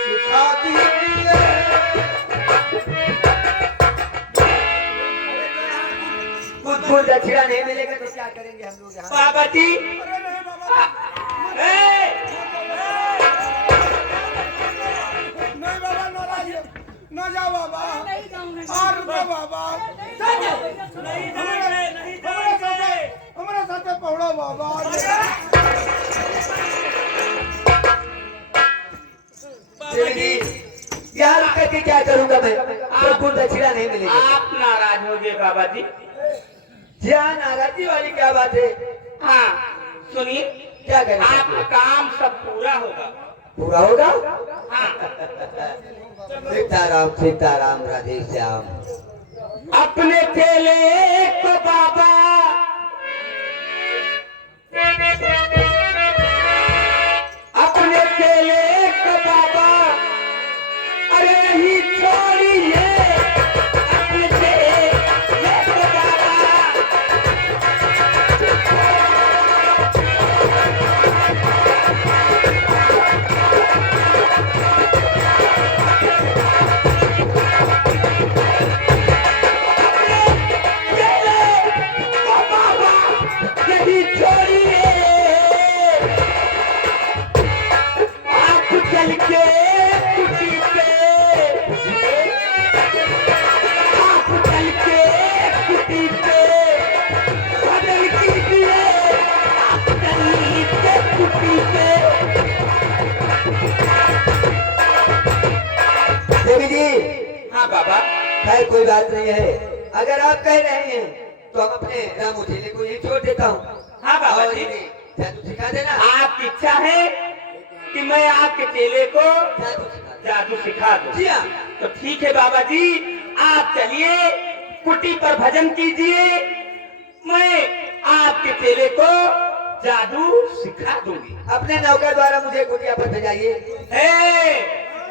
सिखा दीजिए। कुछ दक्षिणा नहीं मिलेगा तो क्या करेंगे हम लोग यहाँ? बाबा जी अरे नहीं बाबा, ए! नहीं बाबा, नाराज न जाओ बाबा, और रुको बाबा, नहीं जाएंगे, नहीं जाएंगे। हमारे साथ पढ़ो बाबा। बाबा जी यहाँ करके क्या करूँगा मैं? तो कुछ दक्षिणा नहीं मिलेगी। आप नाराज हो गए बाबा जी। यहाँ नाराजगी वाली क्या बात है? हाँ सुनिए, क्या करें? आपका काम सब पूरा होगा। पूरा होगा? हाँ सीताराम राधे श्याम। अपने चेले को बाबा अपने चेले को बाबा अरे नहीं छोड़िए अपने चेले को बाबा चेले को बाबा नहीं छोड़िए आप चल के कुटी पे आप चल के कुटी पे बदल कीजिए आप चल के कुटी पे देवी जी, हाँ बाबा, खैर कोई बात नहीं है। अगर आप कह रहे हैं तो हम अपने रामू चेले को ये छोड़ देता हूँ। हाँ बाबा और जी। इन्हें जादू सिखा देना। आपकी इच्छा है कि मैं आपके चेले को जादू सिखा देना। जादू सिखा दूं। जी हाँ। तो ठीक है बाबा जी, आप चलिए कुटी पर भजन कीजिए, मैं आपके चेले को जादू सिखा दूंगी। अपने नौकर द्वारा मुझे कुटिया पर भेजाइए।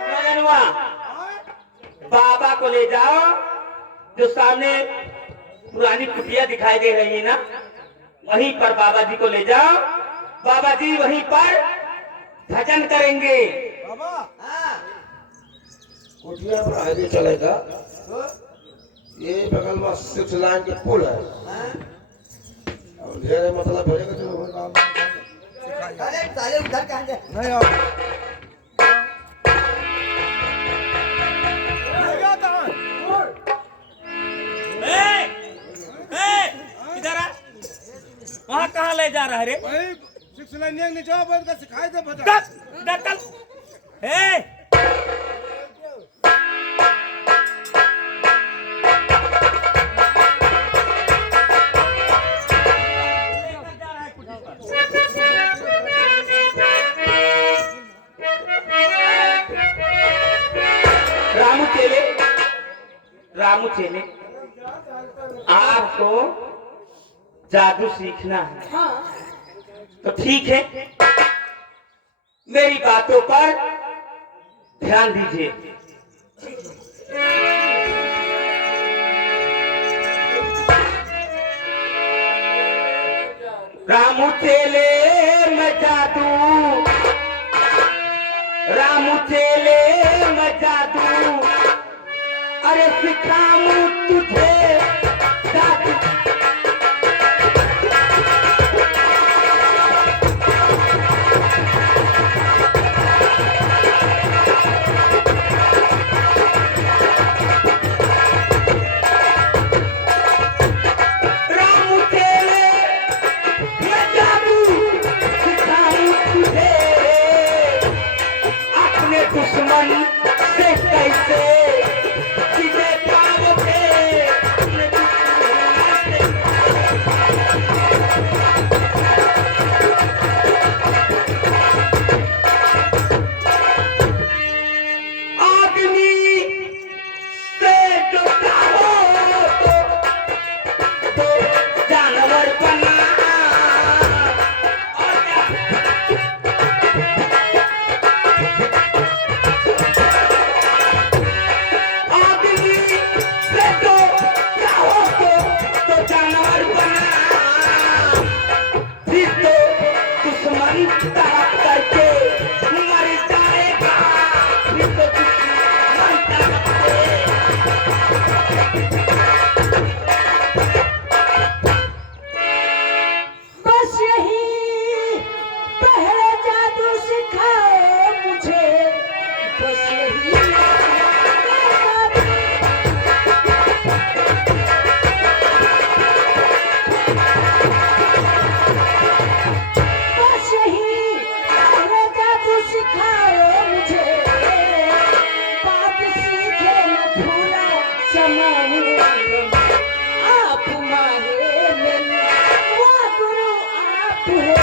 नौजनुआ, बाबा को ले जाओ, जो सामने पुरानी कुटिया दिखाई दे रही है ना, वहीं पर बाबा जी को ले जाओ। बाबा जी वहीं पर भजन करेंगे। बाबा हाँ। कुटिया पर आगे चलेगा। ये बगल में 6 लाइन के पुल है। हाँ। और ढेर मतलब भेजेगा तो अरे साले उधर कहाँ जाए? नहीं आओ। नहीं जाता है। इधर आ, वहाँ कहाँ ले जा रहा है रे? वही 6 लाइन नीचे बैठ कर सिखाई दे भजन। डकल हे रामू चेले, आपको जादू सीखना है हाँ तो ठीक है, मेरी बातों पर ध्यान दीजिए। रामू चेले मैं जादू, रामू चेले मैं जादू, अरे सिखाऊं तुझे जादू। रामू चेले मैं जादू सिखाऊं तुझे, अपने दुश्मन से कैसे सीधे पाओगे, अपने दुश्मन से। आदमी से जो चाहो तो जानवर बना, और क्या? आदमी से जो चाहो तो जानवर बना, फिर तो दुश्मन तरफ करके मर जाएगा, फिर तो दुश्मन तरफ से। बस यही पहले जादू सिखाओ मुझे, बस यही बस यही पहले जादू सिखाओ मुझे, बात सीखे न भूला समाऊं, आप मांगे मेरी वो गुरु आप हो,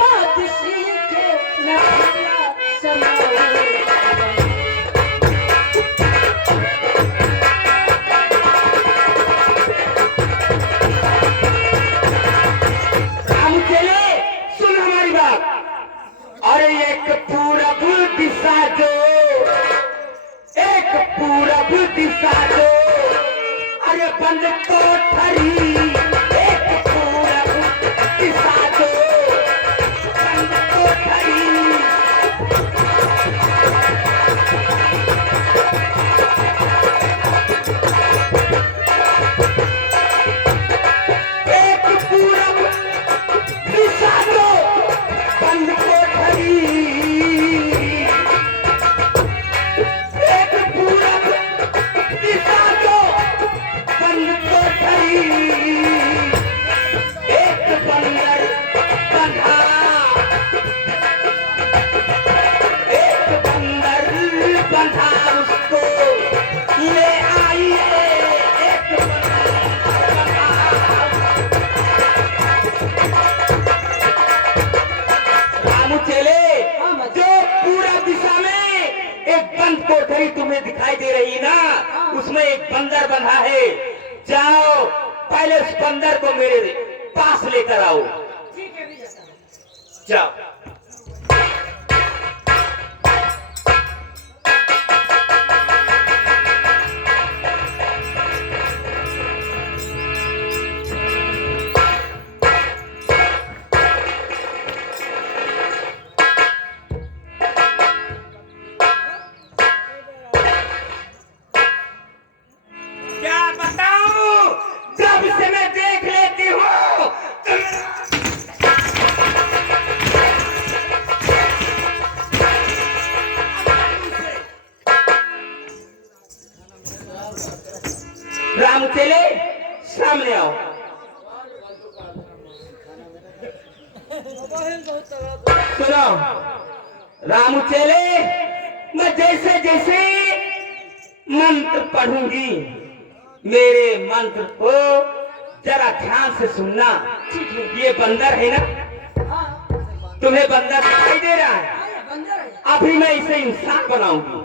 बात सीखे न भूला समाऊं। राम चले, सुन हमारी बात। अरे एक पूरब दिशा जो, एक पूरब दिशा जो, अरे बंद कोठरी, एक पूरब दिशा जो, बंद कोठरी। एक पूरब दिशा दो, बंद कोठरी, एक पूरब दिशा दो, बंद कोठरी। एक बंदर बंधा, एक बंदर बंधा, उसको ले आइए, एक बंदर बंधा। रामू चेले, जो पूरा दिशा में एक बंद कोठरी तुम्हें दिखाई दे रही है ना, उसमें एक बंदर बंधा है। जाओ पहले उस बंदर को मेरे पास लेकर आओ। जाओ। क्या बताऊं, जब से मैं देख लेती हूँ राम चले, सामने आओ। सुनो रामू चेले, मैं जैसे जैसे मंत्र पढ़ूंगी, मेरे मंत्र को जरा ध्यान से सुनना। ये बंदर है ना, तुम्हें बंदर दिखाई दे रहा है? अभी मैं इसे इंसान बनाऊंगी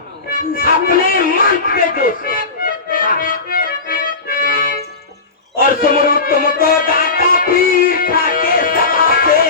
अपने मंत्र के जोश से। हाँ। और सुमरू तुमको दाता पीर खा के सभा से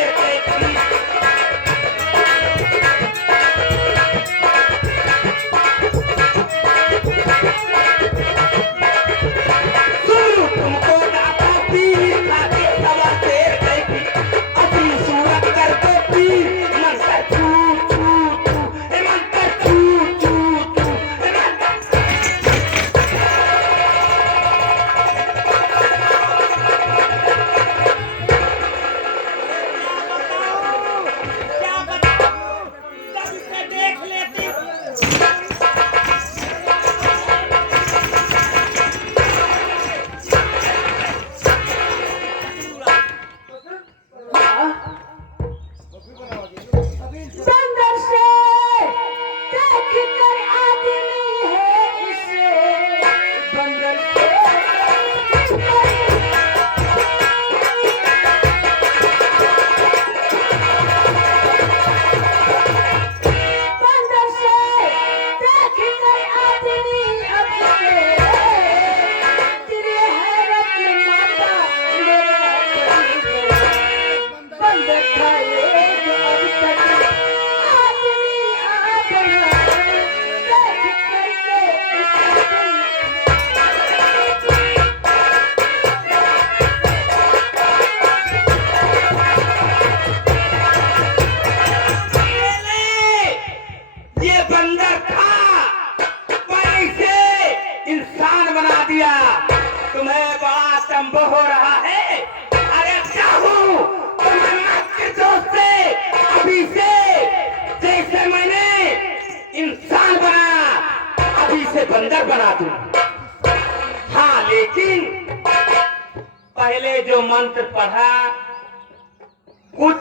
बंदर बना दूं। हाँ, लेकिन पहले जो मंत्र पढ़ा कुछ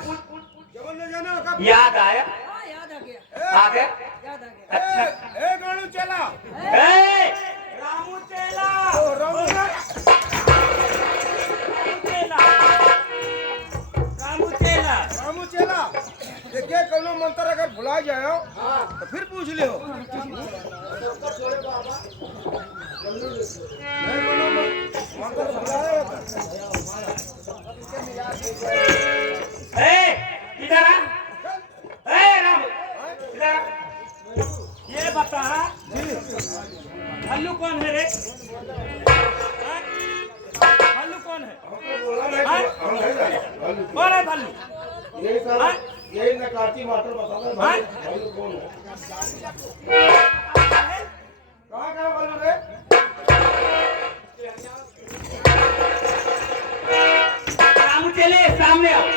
जवन ले जाने का याद आया? याद आ गया, आ गया? याद आ गया। अच्छा। ए गाड़ू चला ए, रामू चेला, ओ रामू रामू चेला। रामू चला देखिए कोनो मंत्र अगर भुला जाओ तो फिर पूछ लियो। नहीं कोनो मंत्र भुलाए इधर आ। रामू, इधर आ। ये बता, भल्लू कौन है रे? भल्लू कौन है? हम नहीं जाने कौन है भल्लू? यही सब यही नकाती मात्र बता दो भाई भाई कौन है कहाँ वालों रे रामू चले सामने आओ,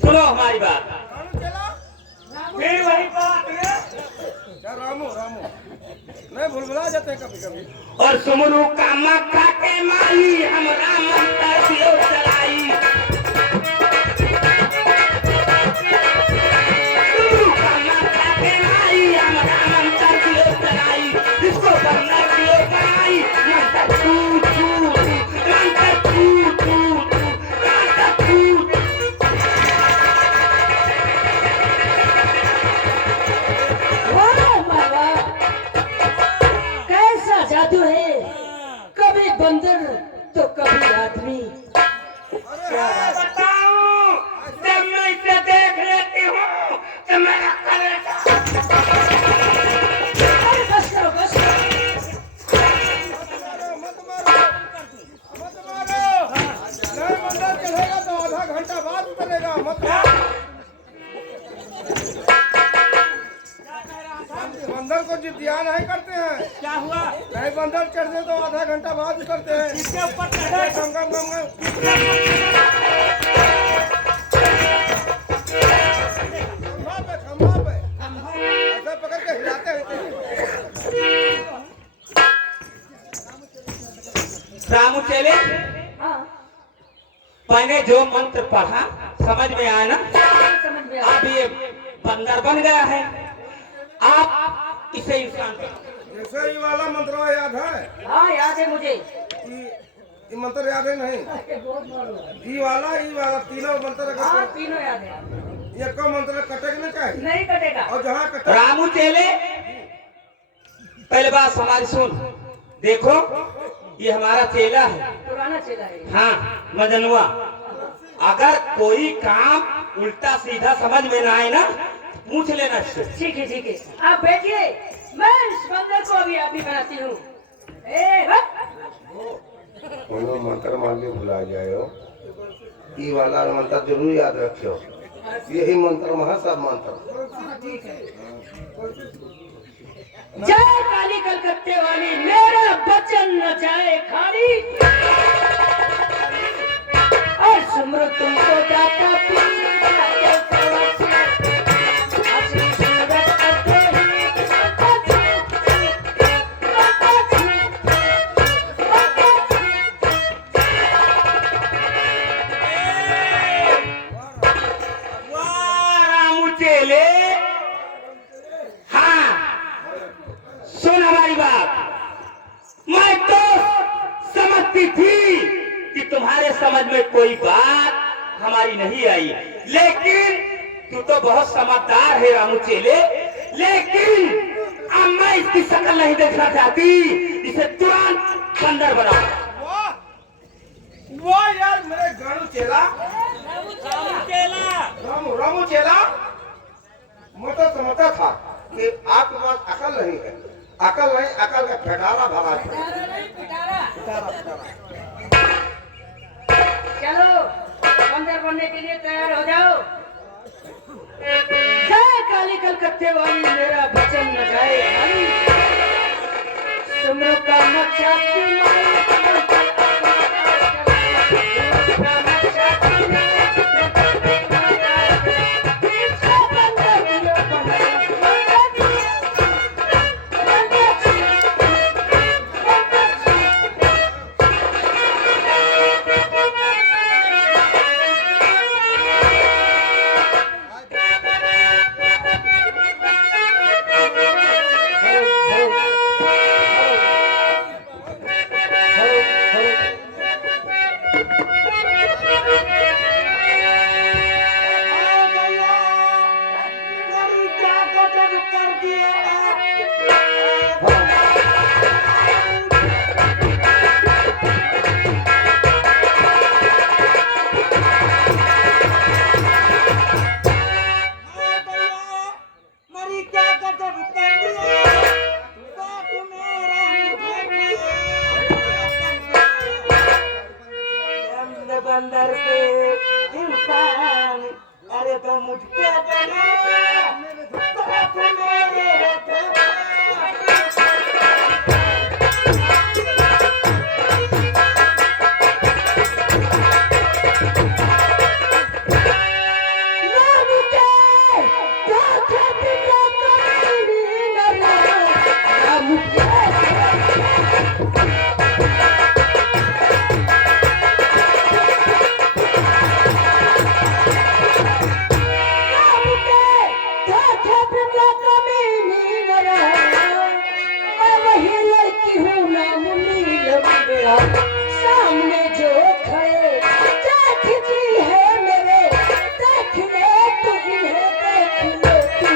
सुनो हमारी बात। रामू चला फिर वही बात है। क्या रामू रामू नहीं भूल जाते हैं कभी कभी। और सुमनु का मक्खा के माई हमरा मंत्र दियो चलाई। सुमनु का मक्खा के माई हमरा मंत्र दियो चलाई। इसको बंदर दियो बनाई। मंत्र तू तू मंत्र तू तू मंत्र तू। वाह बाबा, कैसा जादू है, कभी बंदर तो कभी आदमी। बताऊं, जब मैं इसे देख लेती हूँ तो मेरा कलेजा। अरे बस करो, बस करो। मत मारो मत मारो नहीं मंदिर चढ़ेगा तो आधा घंटा बाद उतरेगा मत बंदर को जिद्दिया नहीं करते हैं। क्या हुआ? नहीं बंदर चढ़ते तो आधा घंटा बाद उतरते हैं। इसके ऊपर चढ़े। गम गम गम गम खंभा पे ऐसे पकड़ के हिलाते रहते हैं। रामू चले, हाँ, मैंने जो मंत्र पढ़ा समझ में आया ना? समझ में आ अब ये बंदर बन गया है, आप इसे इंसान करो। जैसे ये वाला मंत्र याद है हाँ, याद है मुझे। ये मंत्र याद है नहीं बहुत मालूम। ई वाला तीनों मंत्र हाँ, अगर तीनों याद है। ये को मंत्र कटे नहीं चाहिए नहीं कटेगा। और जहाँ कटे रामू चले, पहले बात हमारी सुन। देखो, ये हमारा चेला है। पुराना चेला है। हाँ, मजनुआ। अगर कोई काम उल्टा सीधा समझ में ना आए ना, पूछ लेना इससे। ठीक है, ठीक है, आप बैठिए, मैं इस बंदर को अभी आदमी बनाती हूँ। ए, हट। कोनो मंत्र मान के भुला जाओ ई वाला मंत्र जरूर याद रखियो। यही मंत्र महा सब मंत्र जय काली कलकत्ते वाली, मेरा वचन न जाए खाली। और सुमरो तुमको जाता पीर जाते सवसी। हंसी सूरत करते ही वाह रामू चेले, हाँ, सुन हमारी बात। मैं तो समझती थी कि तुम्हारे समझ में कोई बात हमारी नहीं आई, लेकिन तू तो बहुत समझदार है रामू चेले। लेकिन अब मैं इसकी शक्ल नहीं देखना चाहती, इसे तुरंत बंदर बनाओ। वाह यार मेरे गानू चेला रामू चेला मैं तो समझता था कि आपके पास अकल नहीं है। अकल नहीं, अकल का ठठारा भरा है। चलो, बंदर बनने के लिए तैयार हो जाओ। जय काली कलकत्ते वाली, मेरा वचन न जाए खाली। सुमरो का नक्शा की माई, का नक्शा की माई। बंदर दियो, बंदर दियो, बंदर दूर कर दिया। मरी क्या गजब कर दिया, बाप मेरा मुझे बंदर से इंसान, अरे तो मुझको बना बाप मेरे सामने जो खड़े जेठ जी है मेरे, देख ले तू ही है, देख ले तू।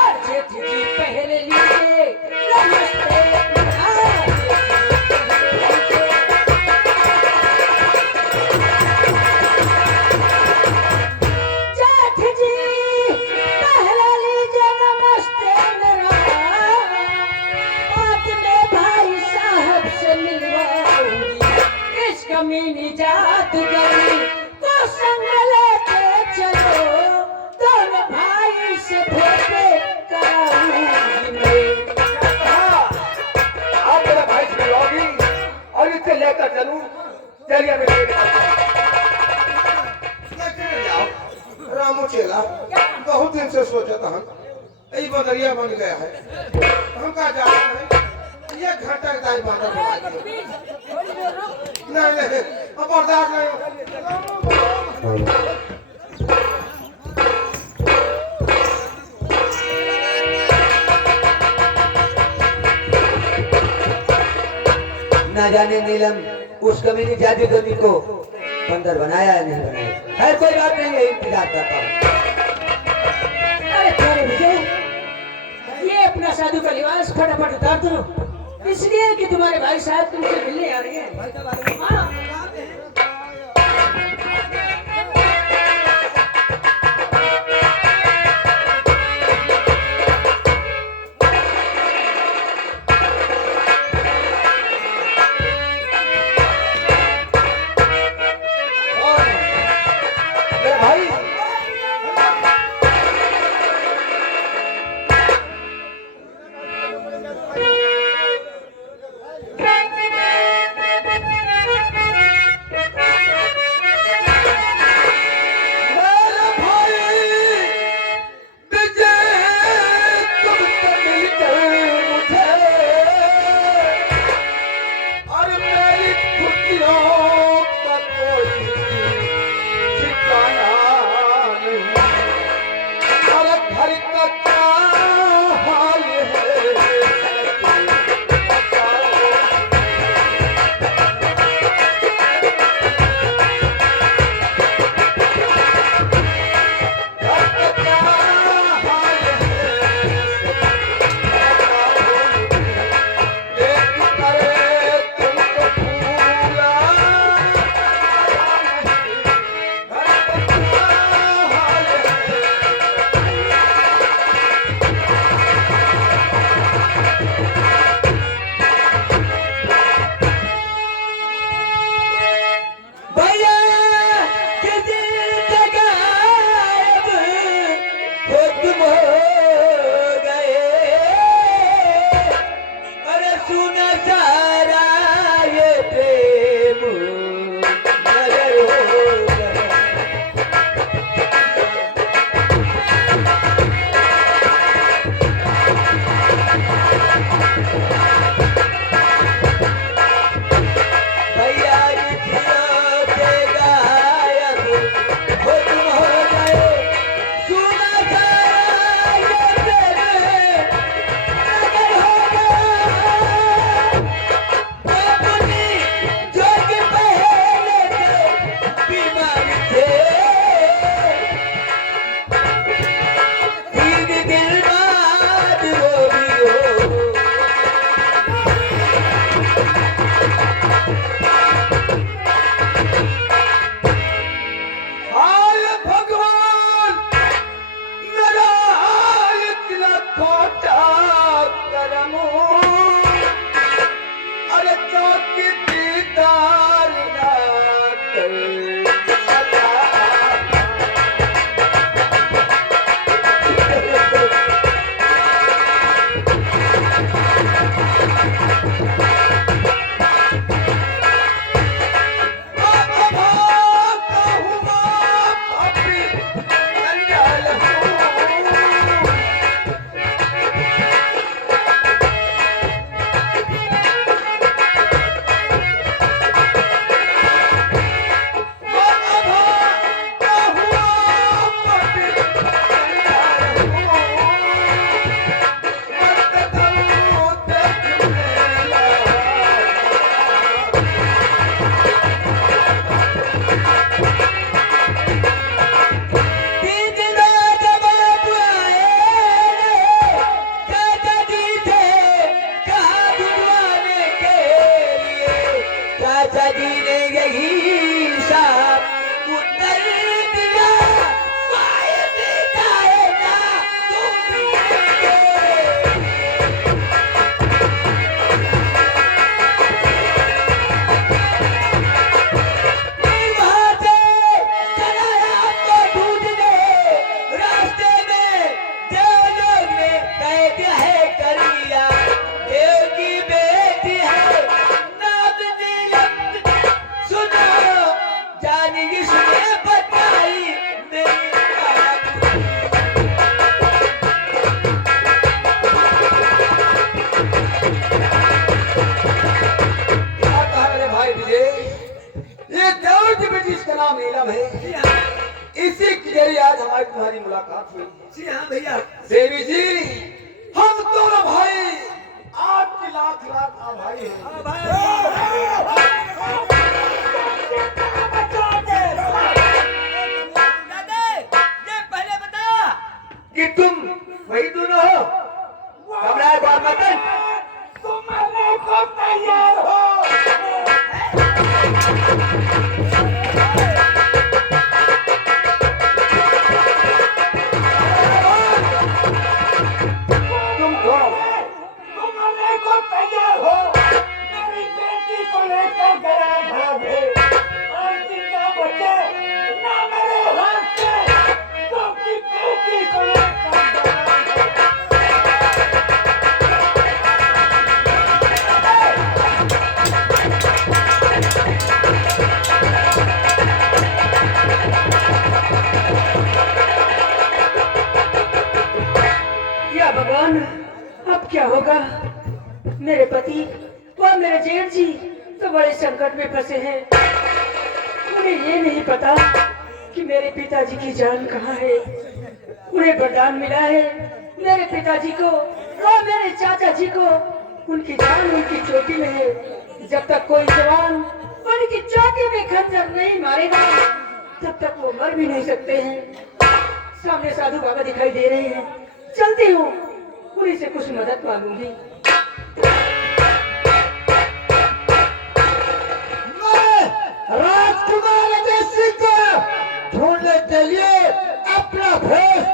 और जेठ जी पहले लीजिए नमस्ते। जेठ जी पहले लीजिए नमस्ते मेरा, बात में भाई साहब से मिलवाऊंगी, इस कमीनी जादूगरी को संग लेके चलो, दोनों भाई से भेंट कराऊंगी मैं। आप मेरा भाई से मिलवाओगी और इसे लेकर चलूं। चलिए मेरे रामू चेला बहुत दिन से सोचा था हम यही बदरिया बन गया है, हम कहा जा रहे हैं ये घंटा का दाई बांधा बना दिया। नहीं नहीं अब बर्दाश्त नहीं। ना जाने नीलम उस कमीनी जादूगरी को बंदर बनाया या नहीं बनाया, खैर कोई बात नहीं, यही इंतजार करता हूँ। अरे प्यारे विजय, ये अपना साधु का लिबास फटाफट उतार दो, इसलिए कि तुम्हारे भाई साहब तुमसे मिलने आ रहे हैं। हाँ। मेरे भाई हमारी तुम्हारी मुलाकात हुई। जी हाँ भैया। देवी जी, हम दोनों भाई आपके लाख लाख आभारी हैं। दादा, ये पहले बता कि तुम वही दोनों हो, कमला और मदन। तुम्हारे को तैयार हो। तुम दोनों तुम्हारे को तैयार हो। मेरी बेटी को लेकर गया भागे और जिंदा बचे ना मेरे हाथ से, क्योंकि बेटी को लेकर गया। या भगवान, अब क्या होगा? मेरे पति व मेरे जेठ जी तो बड़े संकट में फंसे हैं। उन्हें ये नहीं पता कि मेरे पिताजी की जान कहाँ है। उन्हें वरदान मिला है मेरे पिताजी को और मेरे चाचा जी को उनकी जान उनकी चोटी में है। जब तक कोई जवान उनकी चोटी में खंजर नहीं मारेगा तब तक वो मर भी नहीं सकते हैं। सामने साधु बाबा दिखाई दे रहे हैं, चलती हूँ, उन्हीं से कुछ मदद मांगूंगी। राजकुमार अजय को ढूंढने के लिए अपना भेष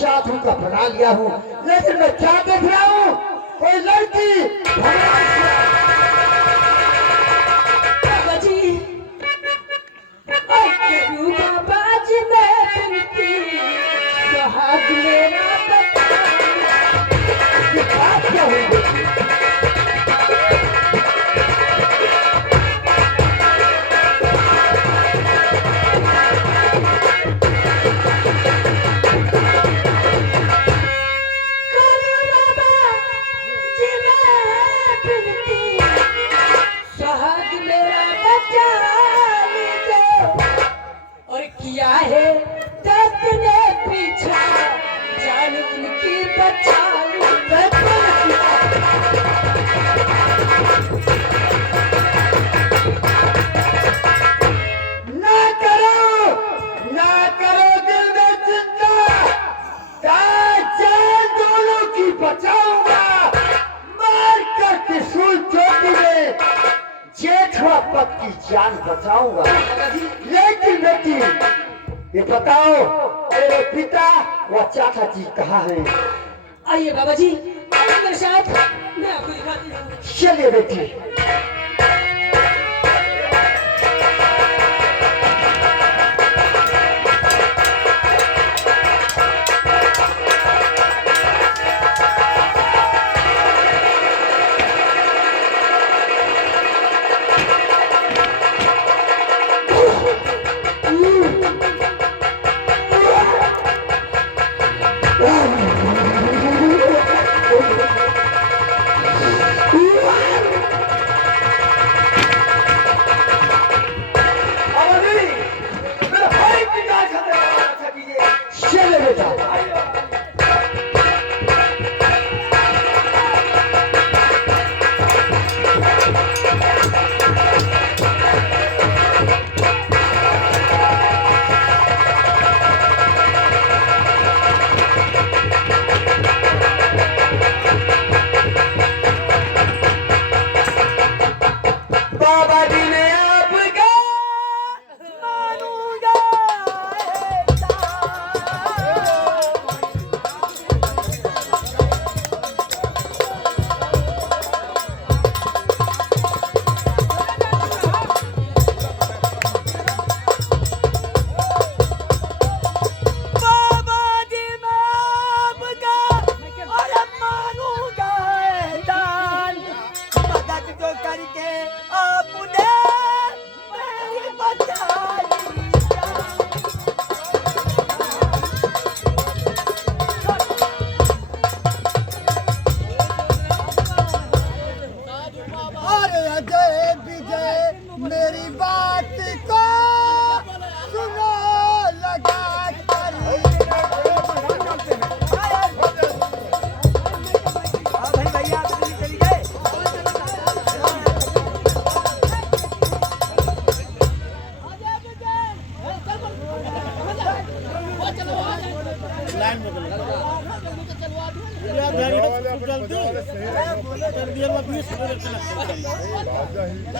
साधु का बना लिया हूँ, लेकिन मैं क्या देख रहा हूँ? कोई लड़की बाबा जी, बाबा जी मैं बिनती, सुहाग मेरा बात क्या हुई? और किया है दर्द ने पीछा, जान उनकी बचा लूं। ना करो दिल में चिंता, जान दोनों की बचाऊंगा। मार कर त्रिशूल चोटी में जेठवा पद की जान बचाऊंगा। लेकिन बेटी, ये बताओ मेरे पिता व चाचा जी कहाँ हैं? आइए बाबा जी, आइए मेरे साथ, मैं आपको दिखाती हूँ। चलिए बेटी। चलिए बेटा। जल्दी